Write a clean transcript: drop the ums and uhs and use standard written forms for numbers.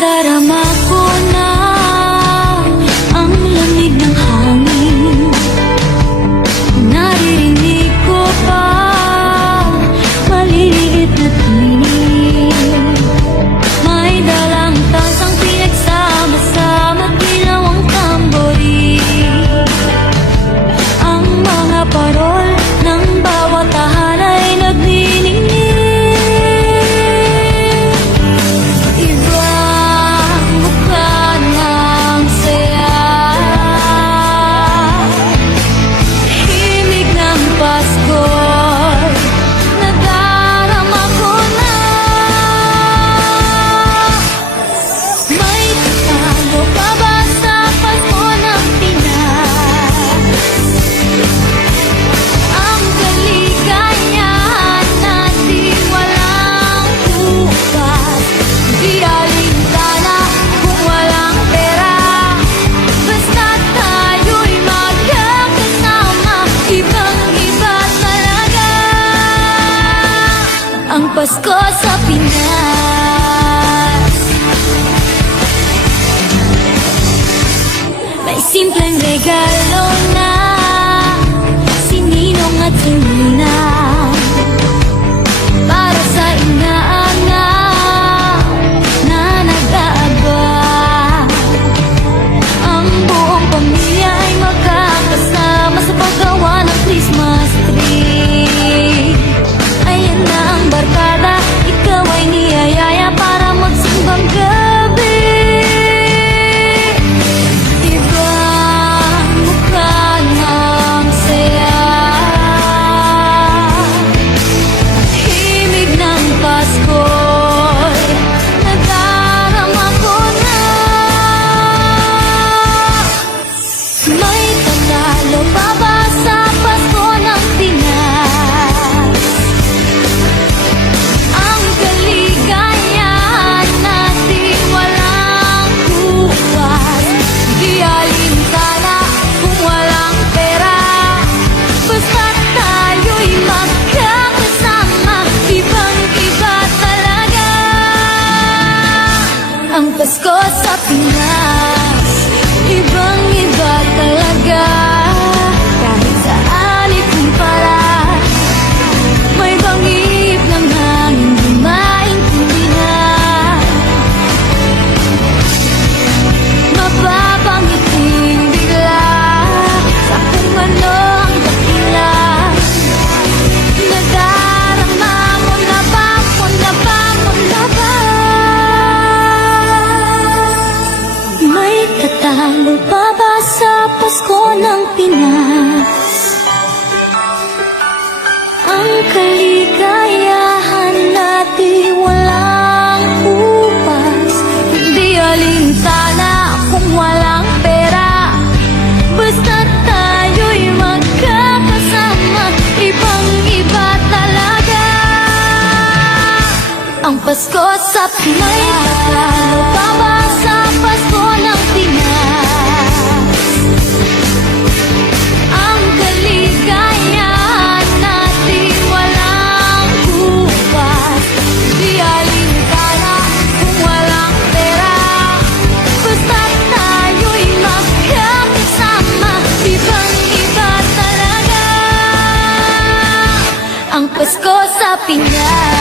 Nadarama ko na ang lamig ng hangin. Naririnig ko pa maliliit na tinig. May dalang tansang pinagsama-sama, dilaw ang tamborin. Ang mga parol ng bawat tahan ay nagniningning. Ang Pasko sa Pinas, may simpleng regalo na si Ninong at si Ninang para sa inaangaw na nag-aabang. Ang buong pamilya ay magkakasama sa paggawa ng Christmas tree. Ayan na ang barkada, ikaw ay niyayaya para magsimbang gabi. Ibang mukha ng saya, himig ng Pasko'y nadarama ko na. May tatalo pa ba sa Pasko ng Pinas? Ang kaligayahan natin walang bukas. Di alintana kung walang pera, basta't tayo'y magkakasama. Ibang-iba talaga ang Pasko sa Pinas. Ibang-iba talaga. Kahit saan ikumpara, may bangib ng hangin di maintindihan. Mapapangiting bigla sa kung ano ang dakilan. Nadarama mo na ba, mo na ba, mo na ba? May tatalo pa ba sa Pasko ng Pinas? Ang kaligayahan natin walang upas. Di alintana kung walang pera, basta't tayo'y magkakasama. Ibang-iba talaga ang Pasko sa Pinas. May tatalo pa ba sa Pasko ng Pinas? Ang kaligayahan natin walang bukas. Di alintana kung walang pera, basta't tayo'y magkakasama. Ibang-iba talaga ang Pasko sa Pinas.